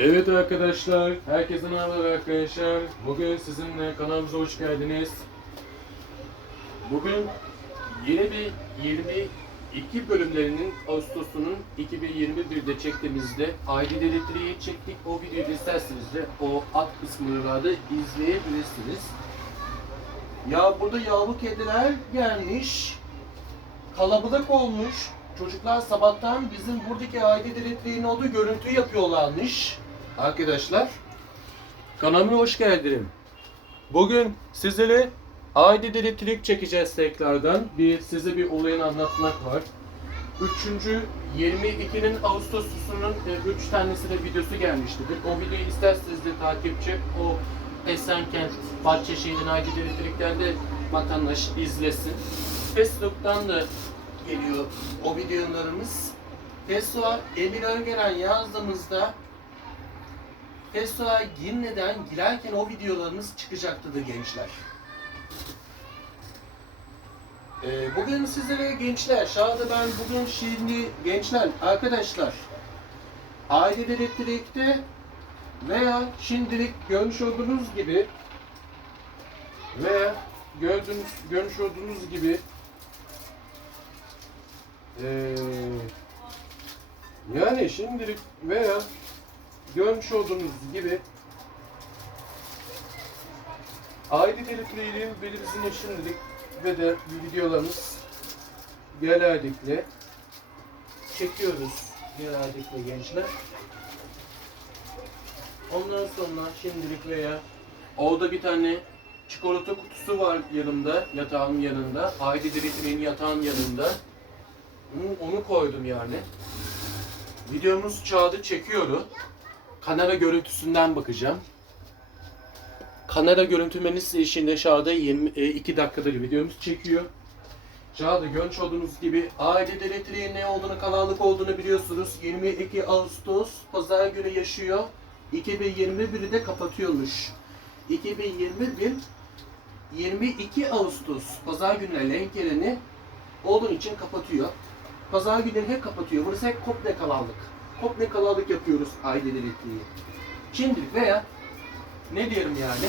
Evet arkadaşlar, herkese merhaba arkadaşlar. Bugün sizinle kanalımıza hoş geldiniz. Bugün yeni bir 22 bölümlerinin Ağustos'unun 2021'de çektiğimizde ID Elektriği çektik. O videoyu isterseniz de o alt kısmında izleyebilirsiniz. Ya burada yavru kediler gelmiş. Kalabalık olmuş. Çocuklar sabahtan bizim buradaki aile direktliğinin olduğu görüntü yapıyorlarmış. Arkadaşlar. Kanalıma hoş geldin. Bugün sizlere aile direktlik çekeceğiz tekrardan. Bir size bir olayını anlatmak var. Üçüncü 22'nin Ağustos'unun 3 tanesi de videosu gelmişti. O videoyu isterseniz de takipçi o Esenkent Bahçeşehir'in aile direktlikten de vatandaş izlesin. Facebook'tan da geliyor o videolarımız. Tesla Emir Öngören yazdığımızda Tesla'ya girmeden girerken o videolarımız çıkacaktı da gençler. Ee, bugün sizlere gençler, şahada ben bugün şimdi gençler, arkadaşlar aile elektrikte veya şimdilik görmüş olduğunuz gibi veya gördüğünüz, görmüş olduğunuz gibi ee, yani şimdilik veya görmüş olduğunuz gibi aile elektriğiyle bizim şimdilik ve de videolarımız genellikle çekiyoruz genellikle gençler. Ondan sonra şimdilik veya orada bir tane çikolata kutusu var yanımda, yatağın yanında. Aile direktörünün yatağın yanında. Onu koydum yani. Videomuz çağdı çekiyordu. Kamera görüntüsünden bakacağım. Kamera görüntümeniz işinde şahada 22 dakikadır videomuz çekiyor. Şahada görmüş olduğunuz gibi aile elektriğin ne olduğunu, kanallık olduğunu biliyorsunuz. 22 Ağustos pazar günü yaşıyor. 2021'i de kapatıyormuş. 2021 22 Ağustos pazar gününe denk geleni olduğu için kapatıyor. Pazar günleri hep kapatıyor. Burası hep komple kalallık. Komple kalallık yapıyoruz aile elektriği. Şimdilik veya ne diyelim yani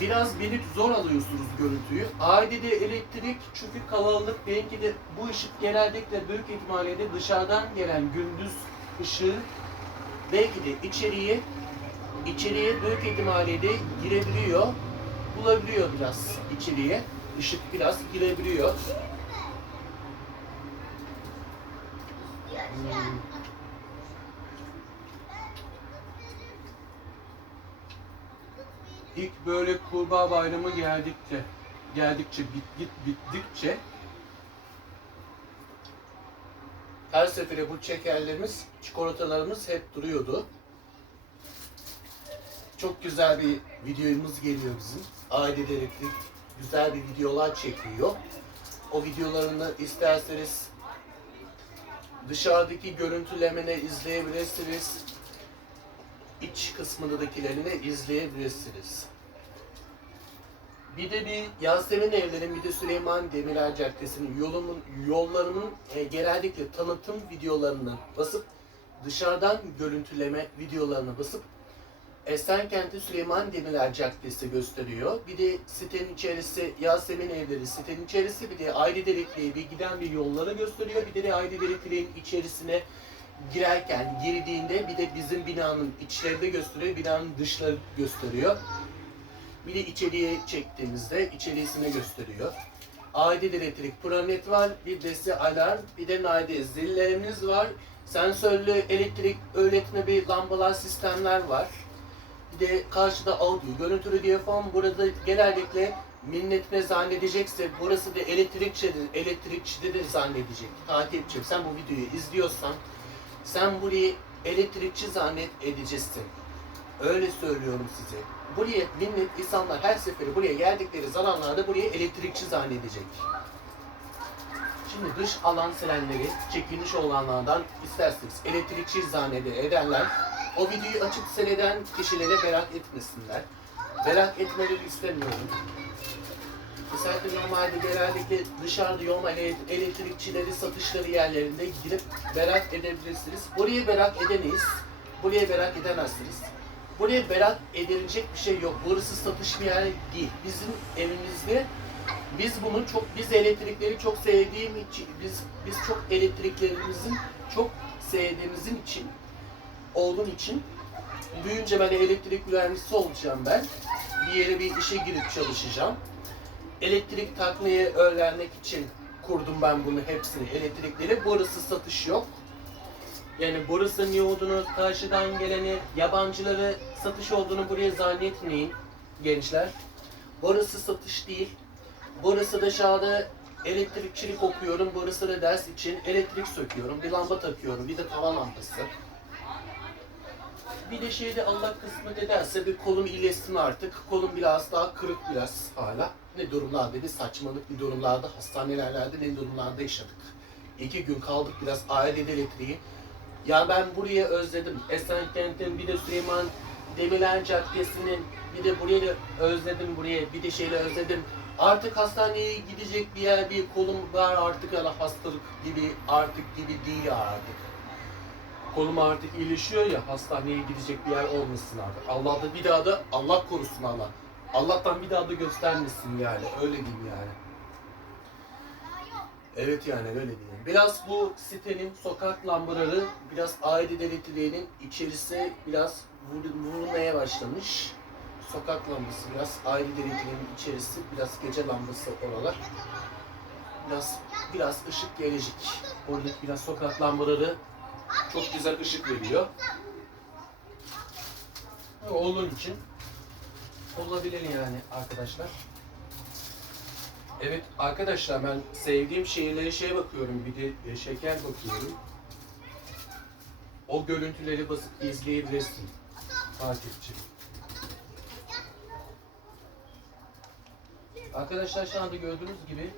biraz belirt zor alıyorsunuz görüntüyü. Ailede elektrik çünkü kalabalık belki de bu ışık genellikle büyük ihtimalle de dışarıdan gelen gündüz ışığı belki de içeriye içeriye büyük ihtimalle de girebiliyor. Bulabiliyor biraz içeriye. Işık biraz girebiliyor. Hmm. İlk böyle kurbağa bayramı geldikçe, geldikçe, bit, git, bittikçe her sefere bu çekerlerimiz, çikolatalarımız hep duruyordu. Çok güzel bir videomuz geliyor bizim. Aile direktif güzel bir videolar çekiyor. O videolarını isterseniz dışarıdaki görüntülemeni izleyebilirsiniz. İç kısmındakilerini izleyebilirsiniz. Bir de bir Yasemin Evler'in bir de Süleyman Demirel Caddesi'nin yolumun, yollarının e, genellikle tanıtım videolarını basıp dışarıdan görüntüleme videolarını basıp Esenkent'i Süleyman Demirel Caddesi gösteriyor. Bir de sitenin içerisi Yasemin Evleri sitenin içerisi bir de aile delikliği bir giden bir yolları gösteriyor. Bir de aile delikliğin içerisine girerken girdiğinde bir de bizim binanın içlerinde gösteriyor, binanın dışları gösteriyor. Bir de içeriye çektiğimizde içerisini gösteriyor. Aile elektrik planet var, bir de alarm, bir de nade zillerimiz var. Sensörlü elektrik öğretme bir lambalar sistemler var. Bir de karşıda audio, görüntülü diyafon burada genellikle millet ne zannedecekse burası da elektrikçidir, elektrikçide de zannedecek. Takipçi, sen bu videoyu izliyorsan sen burayı elektrikçi zannet edeceksin. Öyle söylüyorum size. Buraya millet insanlar her seferi buraya geldikleri zamanlarda buraya elektrikçi zannedecek. Şimdi dış alan sirenleri çekilmiş olanlardan isterseniz elektrikçi zannede edenler o videoyu açıp seyreden kişilere berak etmesinler. Berak etmeleri istemiyorum. Mesela normalde genellikle dışarıda ele- elektrikçileri satışları yerlerinde girip berak edebilirsiniz. Buraya berak edemeyiz. Buraya merak edemezsiniz. Buraya merak edilecek bir şey yok. Burası satış bir yer değil. Bizim evimizde biz bunu çok biz elektrikleri çok sevdiğim için biz biz çok elektriklerimizin çok sevdiğimizin için olduğum için büyüyünce ben elektrik mühendisi olacağım ben. Bir yere bir işe girip çalışacağım. Elektrik takmayı öğrenmek için kurdum ben bunu hepsini elektrikleri. Burası satış yok. Yani burası ne olduğunu, karşıdan geleni, yabancıları satış olduğunu buraya zannetmeyin gençler. Burası satış değil. Burası dışarıda elektrikçilik okuyorum. Burası da ders için elektrik söküyorum. Bir lamba takıyorum. Bir de tavan lambası. Bir de şeyde Allah kısmet ederse bir kolum iyileşsin artık. Kolum biraz daha kırık biraz hala. Ne durumlarda bir saçmalık bir durumlarda hastanelerde ne durumlarda yaşadık. İki gün kaldık biraz ailede elektriği. Ya ben burayı özledim. Esenkent'in bir de Süleyman Demirel Caddesi'nin bir de burayı da özledim buraya bir de şeyle özledim. Artık hastaneye gidecek bir yer bir kolum var artık yani hastalık gibi artık gibi değil artık. Kolum artık iyileşiyor ya hastaneye gidecek bir yer olmasın artık. Allah da bir daha da Allah korusun Allah. Allah'tan bir daha da göstermesin yani öyle diyeyim yani. Evet yani öyle diyeyim. Biraz bu sitenin sokak lambaları biraz aile elektriğinin içerisi biraz vur- vurulmaya başlamış. Sokak lambası biraz aile elektriğinin içerisi biraz gece lambası oralar. Biraz biraz ışık gelecek. Oradaki biraz sokak lambaları çok güzel ışık veriyor. Onun için olabilir yani arkadaşlar. Evet arkadaşlar ben sevdiğim şeylere şey bakıyorum bir de e, şeker bakıyorum. O görüntüleri basıp izleyebilirsin takipçi. Arkadaşlar şu anda gördüğünüz gibi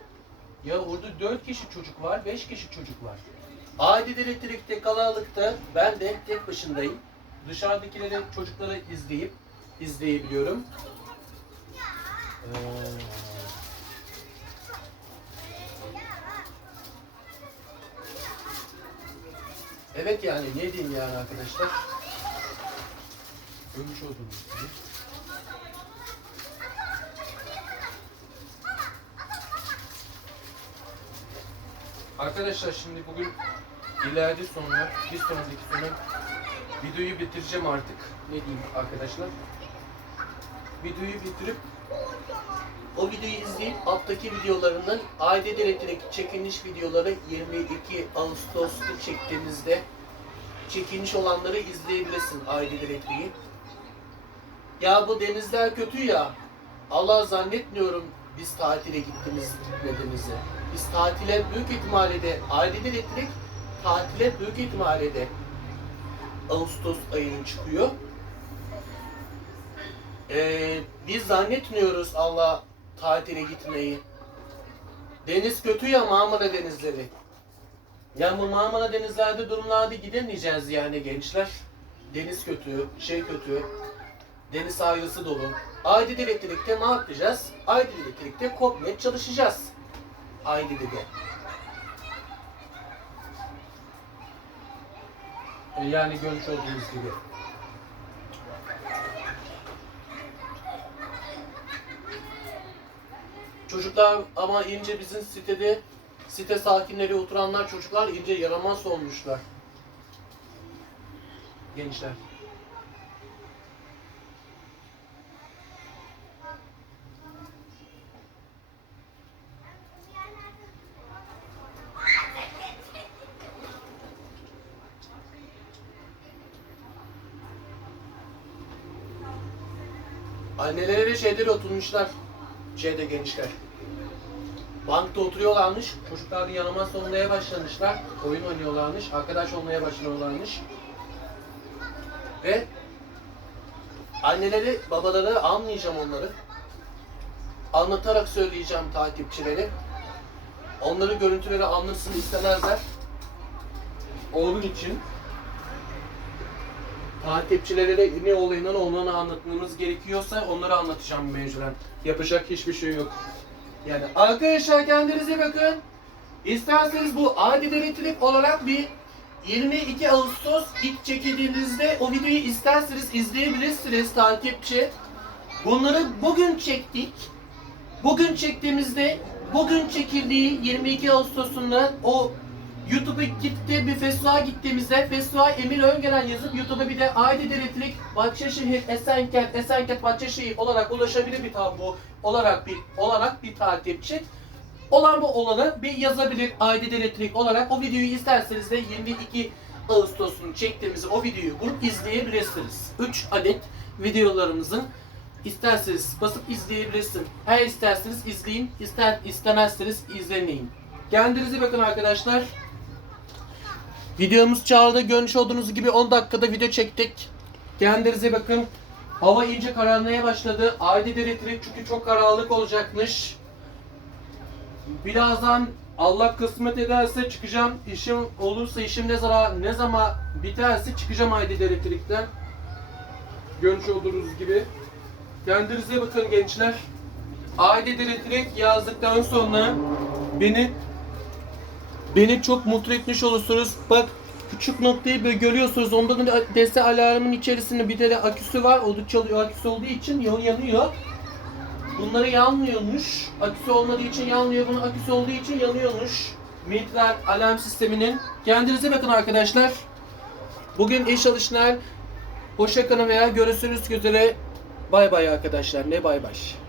ya orada 4 kişi çocuk var, 5 kişi çocuk var. Adi elektrikte kalalıkta ben de tek başındayım. Dışarıdakileri çocukları izleyip izleyebiliyorum. Ee, Evet yani ne diyeyim yani arkadaşlar. Görmüş olduğunuz gibi. Arkadaşlar şimdi bugün ileride sonra bir sonraki sonu videoyu bitireceğim artık. Ne diyeyim arkadaşlar. Videoyu bitirip o videoyu izleyip alttaki videolarından aidat elektrik çekiliş videoları 22 Ağustos'ta çektiğimizde çekilmiş olanları izleyebilirsin aidat elektriği. Ya bu denizler kötü ya. Allah zannetmiyorum biz tatile gittiğimiz gitmediğimizi. Biz tatile büyük ihtimalle de aidat elektrik tatile büyük ihtimalle de Ağustos ayının çıkıyor. Ee, biz zannetmiyoruz Allah tatile gitmeyi. Deniz kötü ya Marmara denizleri. Ya bu Marmara denizlerde durumlarda gidemeyeceğiz yani gençler. Deniz kötü, şey kötü. Deniz sahilisi dolu. Aydın Elektrik'te ne yapacağız? Aydın Elektrik'te kopnet çalışacağız. Aydın'da. E, Yani görmüş olduğunuz gibi. Çocuklar ama ince bizim sitede site sakinleri oturanlar çocuklar ince yaramaz olmuşlar. Gençler. Anneleri şeyleri oturmuşlar. Şeyde gençler. Bankta oturuyorlarmış. Çocuklar da yanıma olmaya başlamışlar. Oyun oynuyorlarmış. Arkadaş olmaya başlıyorlarmış. Ve anneleri, babaları anlayacağım onları. Anlatarak söyleyeceğim takipçileri. Onları görüntüleri anlasın istemezler. Onun için takipçilere ne olayından olduğunu anlatmamız gerekiyorsa onları anlatacağım mecburen. Yapacak hiçbir şey yok. Yani arkadaşlar kendinize bakın. İsterseniz bu adi elektrik olarak bir 22 Ağustos ilk çekildiğinizde o videoyu isterseniz izleyebilirsiniz takipçi. Bunları bugün çektik. Bugün çektiğimizde bugün çekildiği 22 Ağustos'unda o YouTube'a gitti bir festival gittiğimizde festival Emir Öngören yazıp YouTube'a bir de Aydın Elektrik Bahçeşehir Esenkent Esenkent Bahçeşehir olarak ulaşabilir bir tablo olarak bir olarak bir takipçi. Olan bu olanı bir yazabilir Aydın Elektrik olarak. O videoyu isterseniz de 22 Ağustos'un çektiğimiz o videoyu bulup izleyebilirsiniz. 3 adet videolarımızın isterseniz basıp izleyebilirsin. Eğer isterseniz izleyin, ister istemezseniz izlemeyin. Kendinize bakın arkadaşlar. Videomuz çağrıda görmüş olduğunuz gibi 10 dakikada video çektik. Kendinize bakın. Hava iyice kararmaya başladı. Aydın Elektrik çünkü çok karanlık olacakmış. Birazdan Allah kısmet ederse çıkacağım. İşim olursa işim ne zaman ne zaman biterse çıkacağım Aydın Elektrik'ten. Görmüş olduğunuz gibi. Kendinize bakın gençler. Aydın Elektrik yazdıktan sonra beni beni çok mutlu etmiş olursunuz. Bak küçük noktayı böyle görüyorsunuz. Onda da dese alarmın içerisinde bir tane aküsü var. O da çalıyor. Aküsü olduğu için yan- yanıyor. Bunları yanmıyormuş. Aküsü olmadığı için yanmıyor. Bunun aküsü olduğu için yanıyormuş. Mitler alarm sisteminin. Kendinize bakın arkadaşlar. Bugün iyi çalışmalar. Hoşça kalın veya görüşürüz üzere. Bay bay arkadaşlar. Ne bay bay.